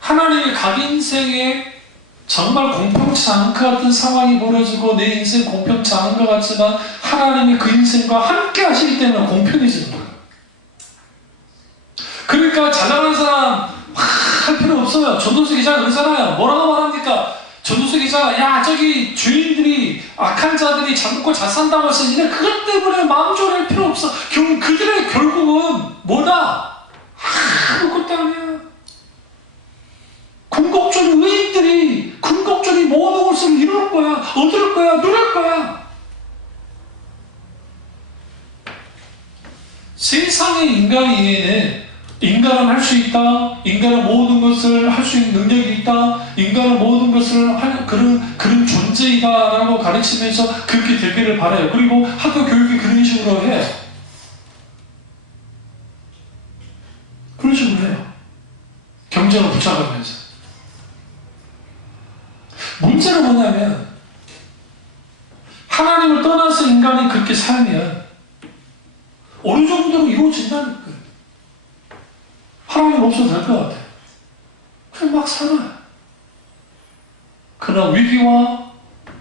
하나님이 각 인생에 정말 공평치 않은 것 같은 상황이 벌어지고 내 인생 공평치 않은 것 같지만 하나님이 그 인생과 함께 하시기 때문에 공평해지는 거예요. 그러니까 잘 나가는 사람 할 필요 없어요. 전도서 기자가 그러잖아요. 뭐라고 말합니까? 전도서 기자가 야 저기 주인들이 악한 자들이 잘 먹고 잘 산다고 했으니 그것 때문에 마음 졸일 필요 없어. 그들의 결국은 뭐다? 아무것도 아니야. 궁극적인 의인들이 궁극적인 모든 것을 이룰 거야. 얻을 거야. 누릴 거야. 세상의 인간 이외에는 인간은 할 수 있다. 인간은 모든 것을 할 수 있는 능력이 있다. 인간은 모든 것을 할 그런 존재이다라고 가르치면서 그렇게 되기를 바라요. 그리고 학교 교육이 그런 식으로 해요. 그런 식으로 해요. 경쟁을 붙여가면서. 문제는 뭐냐면 하나님을 떠나서 인간이 그렇게 살면 어느 정도로 이루어진다는 거예요. 하나님 없어도 될 것 같아요. 그냥 막 살아요. 그러나 위기와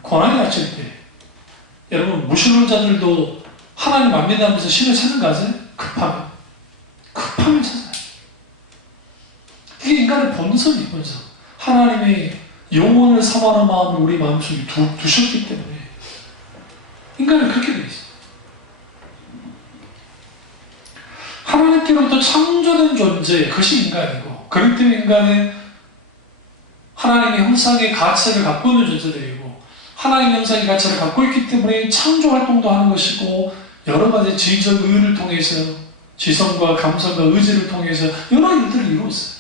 고난이 닥칠 때 여러분 무신론자들도 하나님 안 믿으면서 신을 찾는 거 아세요? 급함을 찾아요. 이게 인간의 본성이에요. 본성. 하나님이 영혼을 사모하는 마음을 우리 마음속에 두셨기 때문에 인간은 그렇게 되어 있어요. 하나님께로부터 창조된 존재, 그것이 인간이고 그렇기 때문에 인간은 하나님의 형상의 가치를 갖고 있는 존재들이고 하나님의 형상의 가치를 갖고 있기 때문에 창조활동도 하는 것이고 여러 가지 지적 의를 통해서 지성과 감성과 의지를 통해서 여러 일들을 이루었어요.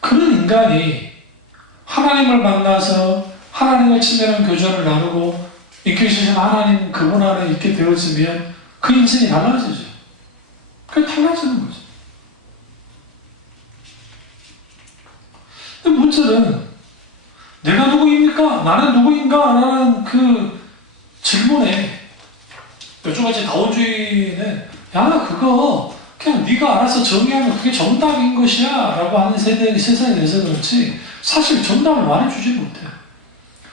그런 인간이 하나님을 만나서 하나님과 친밀한 교제를 나누고 인격이신 하나님 그분 안에 있게 되어지면 그 인생이 달라지죠. 그게 달라지는 거죠. 근데 문제는 내가 누구입니까? 나는 누구인가? 라는 그 질문에 요즘같이 다원주의는 야 그거 그냥 네가 알아서 정의하면 그게 정답인 것이야 라고 하는 세상에 대해서 그렇지 사실 정답을 말해주지 못해요.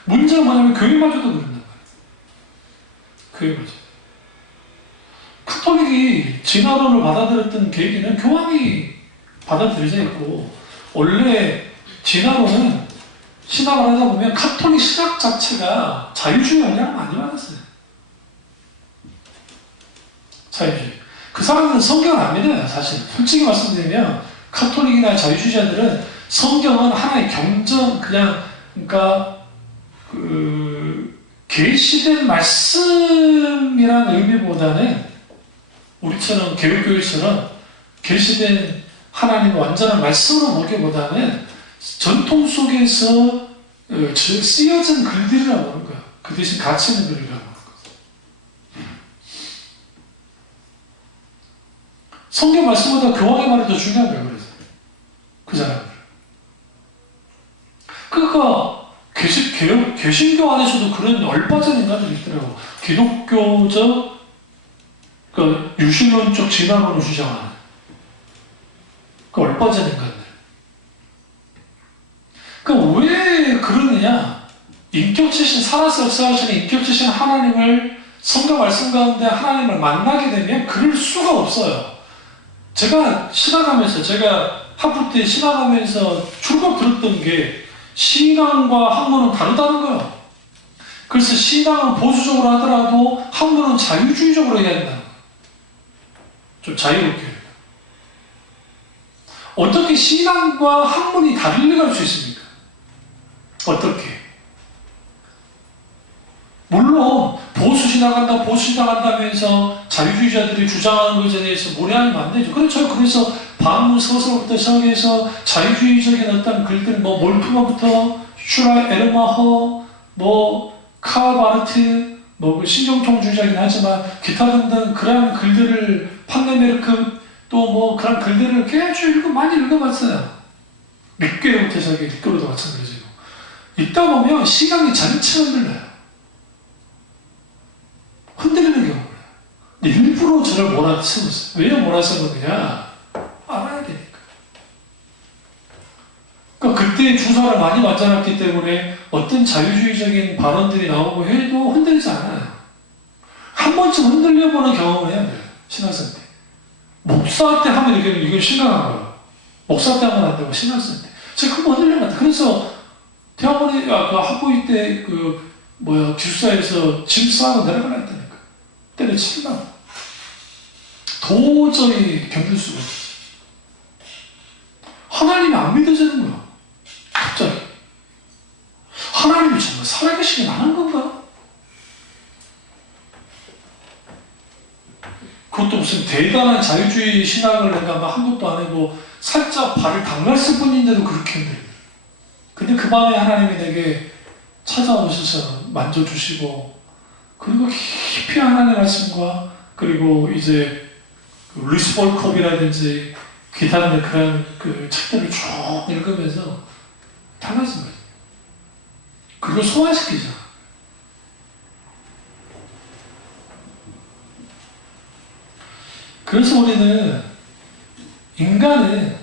문제가 뭐냐면 교회마저도 그런단 말이에요. 교회마저. 카톨릭이 진화론을 받아들였던 계기는 교황이 받아들여져 있고, 원래 진화론은 신학을 하다 보면 카톨릭 신학 자체가 자유주의 영향을 많이 받았어요. 자유주의. 그 사람들은 성경을 안 믿어요, 사실. 솔직히 말씀드리면 카톨릭이나 자유주의자들은 성경은 하나의 경전, 그러니까 계시된 말씀이라는 의미보다는 우리처럼 개혁교회처럼 계시된 하나님의 완전한 말씀으로 보기보다는 전통 속에서 쓰여진 글들이라고 하는 거예요. 그 대신 가치 있는 글이라고 하는 거예요. 성경 말씀보다 교황의 말이 더 중요한 거예요. 그래서 그 사람들. 그러니까 개신교 안에서도 그런 얼빠진 인간들이 있더라고. 기독교적 유신론적 진화론을 주장하는 그 얼빠진 인간들. 그러니까 왜 그러느냐? 인격체신, 살아서 역사하시는 인격체신 하나님을 성경 말씀 가운데 하나님을 만나게 되면 그럴 수가 없어요. 제가 학부 때 신학하면서 출국 들었던 게 신앙과 학문은 다르다는 거예요. 그래서 신앙은 보수적으로 하더라도 학문은 자유주의적으로 해야 된다는 거예요. 좀 자유롭게. 어떻게 신앙과 학문이 다르게 갈 수 있습니까? 어떻게? 물론 보수신앙한다면서 자유주의자들이 주장하는 것에 대해서 모래하면 안 되죠. 그렇죠. 그래서 반문 서서부터 시작해서 자유주의적인 어떤 글들, 몰프머부터 슈라 에르마허, 카르 바르트, 신정통주의자긴 하지만 기타 등등 그러한 글들을 판네메르크 또 그런 글들을 계속 많이 읽어봤어요. 믹괴로부터 시작해 믹괴로도 마찬가지고. 읽다 보면 시각이 전체 흔들려요. 흔들리는 경우가 일부러 저를 몰아세웠어요. 왜 몰아세웠느냐? 알아야 되니까. 그러니까 그때 주사를 많이 맞아놨기 때문에 어떤 자유주의적인 발언들이 나오고 해도 흔들리지 않아요. 한 번쯤 흔들려보는 경험을 해야 돼요. 신학생 때. 목사 때 하면 이건 심각한 거예요. 목사 때 하면 안 되고 신학생 때. 제가 그거 흔들리면 안 돼. 그래서 대학원에, 학부일 때 기숙사에서 짐 싸고 내려가려 했다니까. 때려친다고. 도저히 견딜 수가 없어요. 하나님이 안 믿어지는 거야. 갑자기. 하나님이 정말 살아계시긴 하는 건가? 그것도 무슨 대단한 자유주의 신앙을 내가 한 것도 아니고 살짝 발을 담갔을 뿐인데도 그렇게 힘들어요. 근데 그 밤에 하나님이 내게 찾아오셔서 만져주시고, 그리고 깊이 하나님의 말씀과, 그리고 이제 루이스 볼컵이라든지 기타 등의 그런 책들을 쭉 읽으면서 달라진 거죠. 그걸 소화시키죠. 그래서 우리는 인간은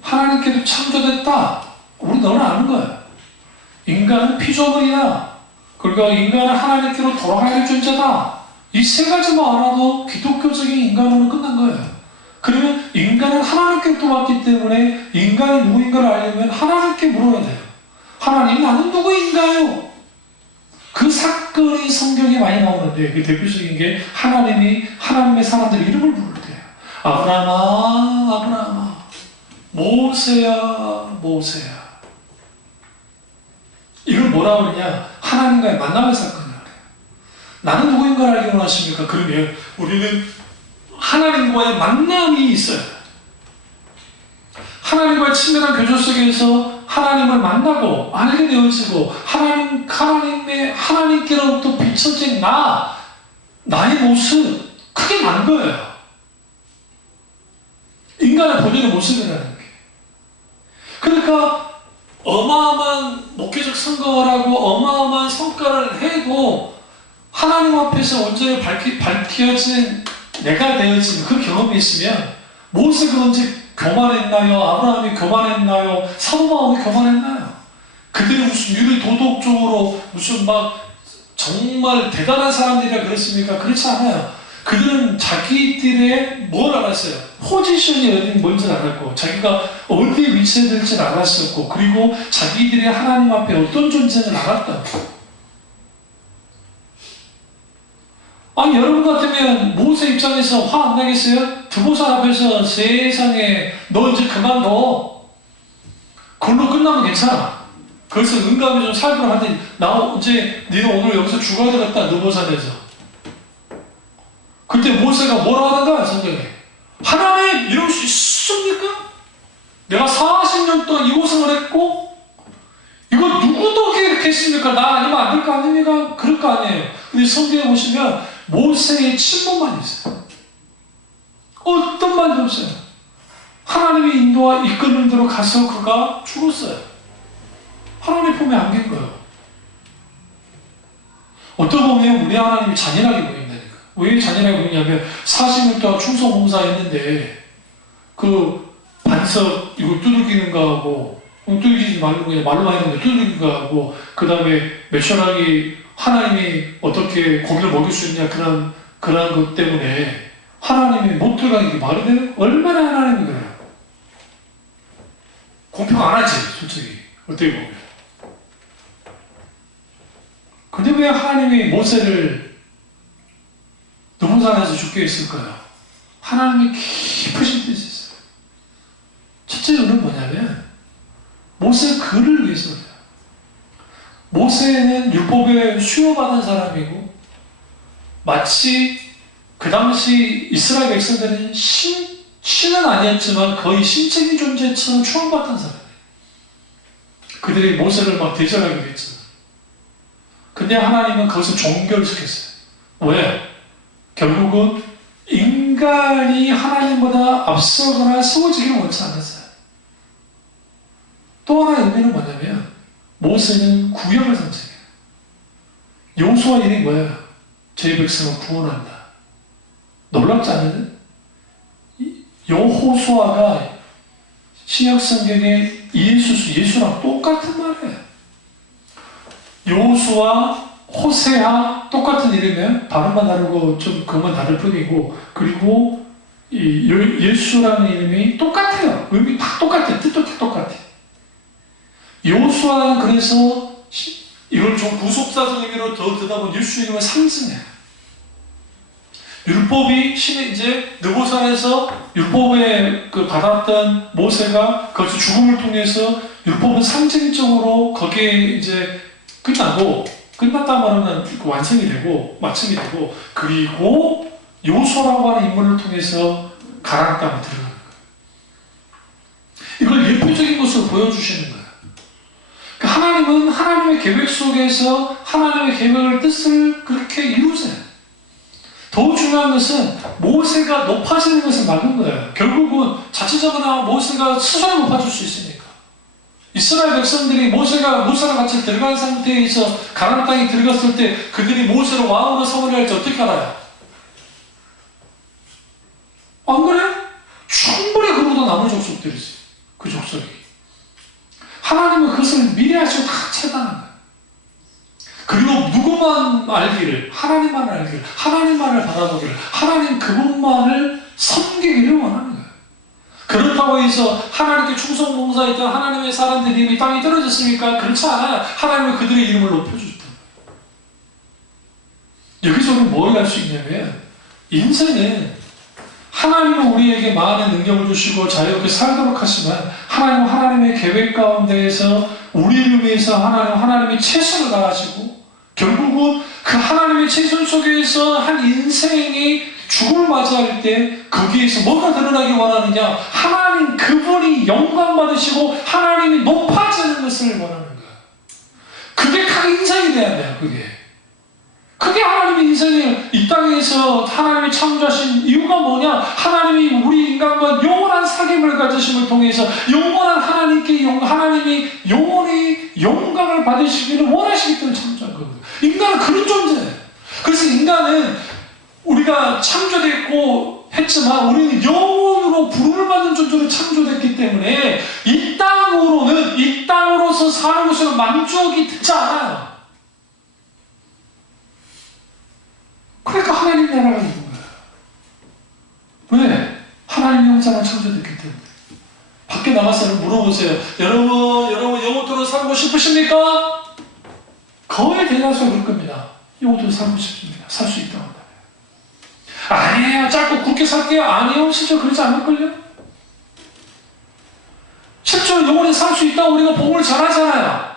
하나님께도 창조됐다. 우리 너는 아는 거야. 인간은 피조물이다. 그리고 인간은 하나님께로 돌아가야 할 존재다. 이 세 가지만 알아도 기독교적인 인간으로 끝난 거예요. 그러면 인간은 하나님께로부터 왔기 때문에 인간이 누구인가를 알려면 하나님께 물어야 돼요. 하나님, 나는 누구인가요? 그 사건이 성경에 많이 나오는데 그 대표적인 게 하나님의 사람들 이름을 부를 때예요. 아브라함아, 아브라함아. 모세야, 모세야. 이걸 뭐라고 그러냐? 하나님과의 만남의 사건이라고 해요. 나는 누구인가를 알기 원하십니까? 그러면 우리는 하나님과의 만남이 있어요. 하나님과의 친밀한 교제 속에서 하나님을 만나고 알게 되어지고 하나님께로부터 비춰진 나의 모습 크게 난 거예요. 인간의 본연의 모습이라는 게. 그러니까 어마어마한 목회적 성과라고 어마어마한 성과를 해도 하나님 앞에서 온전히 밝혀진 내가 되어진 그 경험이 있으면 모세가 언제 교만했나요? 아브라함이 교만했나요? 사도바울이 교만했나요? 그들이 무슨 유리 도덕적으로 무슨 막 정말 대단한 사람들이라 그랬습니까? 그렇지 않아요. 그들은 자기들의 뭘 알았어요? 포지션이 어딘 뭔지 알았고, 자기가 어디에 위치해야 될지 알았었고, 그리고 자기들이 하나님 앞에 어떤 존재를 알았다고. 아니, 여러분 같으면 모세 입장에서 화 안 나겠어요? 드보살 앞에서 세상에 너 이제 그만둬. 그걸로 끝나면 괜찮아. 그래서 응감이 좀 살도록 하더니 나 이제 니는 오늘 여기서 죽어야 되겠다. 드보살에서. 그때 모세가 뭐라 하는가? 성경에 하나님 이럴 수 있습니까? 내가 40년 동안 이 고생을 했고 이거 누구 덕에 이렇게 했습니까? 나 아니면 안 될 거 아닙니까? 그럴 거 아니에요. 근데 성경에 보시면 모세의 침묵만 있어요. 어떤 말도 없어요. 하나님이 인도와 이끄는 대로 가서 그가 죽었어요. 하나님 품에 안긴 거예요. 어떤 보면 우리 하나님이 잔인하게 보인다니까. 왜 잔인하게 보이냐면 40년 동안 충성봉사했는데 그 반석 이거 두들기는 거하고 두들기지 말고 그냥 말로만 했는데 두들기는 거하고 그 다음에 메셔락이 하나님이 어떻게 고기를 먹일 수 있냐 그런 것 때문에 하나님이 못 들어가기 말이 되는 얼마나 하나님이 그래요. 공평 안 하지 솔직히 어떻게 보면. 근데 왜 하나님이 모세를 노문산에서 죽게 했을까요? 하나님이 깊으신 뜻이 있어요. 첫째 이유는 뭐냐면 모세 글을 위해서 그래요. 모세는 율법에 수여받은 사람이고 마치 그 당시 이스라엘 백성들은 신은 아니었지만 거의 신적인 존재처럼 추앙받던 사람이에요. 그들이 모세를 막 대적하기도 했잖아요. 근데 하나님은 거기서 종교를 시켰어요. 왜? 결국은 인간이 하나님보다 앞서거나 세워지기를 원치 않았어요. 또 하나의 의미는 뭐냐면 모세는 구역을 상징해요. 여호수아 일이 뭐예요? 저희 백성을 구원한다. 놀랍지 않아요? 여호수아가 신약 성경의 예수랑 똑같은 말이에요. 여호수아, 호세아 똑같은 이름이에요. 발음만 다르고 좀 그것만 다를 뿐이고 그리고 이 예수라는 이름이 똑같아요. 의미 다 똑같아요. 뜻도 다 똑같아요. 여호수아는 그래서 이걸 좀 구속사적 의미로 더 듣다 보면 예수 이름을 상징해요. 율법이 이제 느보산에서 율법에 받았던 모세가 거기서 죽음을 통해서 율법은 상징적으로 거기에 이제 끝났다 말하면 완성이 되고 마침이 되고 그리고 요소라고 하는 인물을 통해서 가나안 땅에 들어가는 거예요. 이걸 예표적인 것으로 보여주시는 거예요. 그러니까 하나님은 하나님의 계획 속에서 하나님의 계획을 뜻을 그렇게 이루세요. 더 중요한 것은 모세가 높아지는 것을 막은 거예요. 결국은 자칫하거나 모세가 스스로 높아질 수 있으니까. 이스라엘 백성들이 모세랑 같이 들어간 상태에서 가나안 땅에 들어갔을 때 그들이 모세를 왕으로 서문을 할지 어떻게 알아요? 안 그래요? 충분히 그보다 남은 족속들이지. 그 족속이. 하나님은 그것을 미리 하시고 다 차단한 거예요. 그리고 누구만 알기를, 하나님만 알기를, 하나님만을 바라보기를, 하나님 그분만을 섬기기를 원하는 거예요. 그렇다고 해서 하나님께 충성봉사했던 하나님의 사람들이 이미 땅에 떨어졌습니까? 그렇지 않아요. 하나님은 그들의 이름을 높여주셨다. 여기서 우리는 뭘 알 수 있냐면 인생은 하나님은 우리에게 많은 능력을 주시고 자유롭게 살도록 하지만 하나님은 하나님의 계획 가운데에서 우리를 위해서 하나님이 최선을 다하시고 결국은 그 하나님의 최선 속에서 한 인생이 죽음을 맞이할 때 거기에서 뭐가 드러나기 원하느냐? 하나님 그분이 영광 받으시고 하나님이 높아지는 것을 원하는 거야. 그게 각 인생이 돼야 돼요. 그게 하나님의 인생이에요. 이 땅에서 하나님이 창조하신 이유가 뭐냐? 하나님이 우리 인간과 영원한 사귐을 가지심을 통해서 영원한 하나님이 영원히 영광을 받으시기를 원하시기 때문에 창조한 거거든요. 인간은 그런 존재예요. 그래서 인간은 우리가 창조됐고 했지만 우리는 영원으로 부름을 받는 존재로 창조됐기 때문에 이 땅으로는 이 땅으로서 사는 것으로 만족이 되지 않아요. 그러니까 하나님 나라가 있는 거예요. 왜? 하나님 형상으로 창조됐기 때문에. 밖에 나가서 물어보세요. 여러분 영원토록 살고 싶으십니까? 거의 대다수가 그럴 겁니다. 영원토록 살고 싶습니다. 살 수 있다고 한다면. 아니에요. 짧고 굵게 살게요. 아니요. 실제로 그러지 않을걸요? 실제로 영원히 살 수 있다고 우리가 복음을 전하잖아요.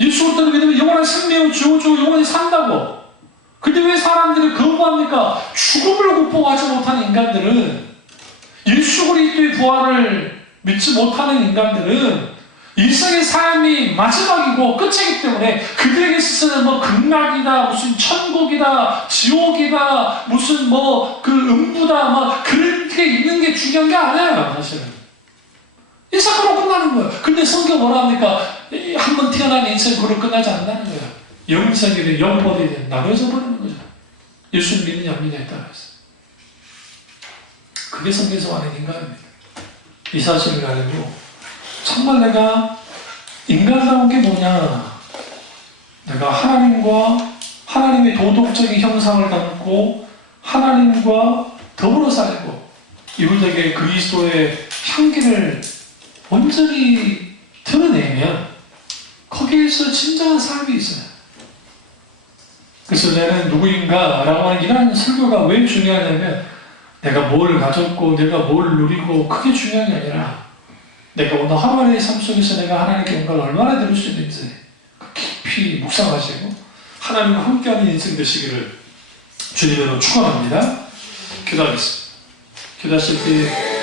예수 그리스도를 믿으면 영원한 생명을 주어주고 영원히 산다고. 근데 왜 사람들이 거부합니까? 죽음을 극복하지 못하는 인간들은, 예수 그리스도의 부활을 믿지 못하는 인간들은 일생의 삶이 마지막이고 끝이기 때문에 그들에게 있어서는 뭐 극락이다, 무슨 천국이다, 지옥이다, 무슨 뭐 그 음부다, 막 그런 게 있는 게 중요한 게 아니에요, 사실은. 이 사건으로 끝나는 거예요. 근데 성경 뭐라 합니까? 한 번 태어난 인생 그걸로 끝나지 않는다는 거예요. 영생이든 영벌이든 나눠져 버리는 거죠. 예수를 믿느냐 안 믿느냐에 따라서. 그게 성경에서 말하는 인간입니다. 이 사실을 가지고 정말 내가 인간다운 게 뭐냐, 내가 하나님의 도덕적인 형상을 담고 하나님과 더불어 살고 이분에게 그리스도의 향기를 온전히 드러내면 거기에서 진정한 삶이 있어요. 그래서 나는 누구인가 라고 하는 이런 설교가 왜 중요하냐면, 내가 뭘 가졌고 내가 뭘 누리고 그게 중요한 게 아니라 내가 오늘 하루하루의 삶 속에서 내가 하나님께 영광을 얼마나 드릴 수 있는지 깊이 묵상하시고 하나님과 함께하는 인생 되시기를 주님으로 축원합니다. 기도하겠습니다. 기도하실 때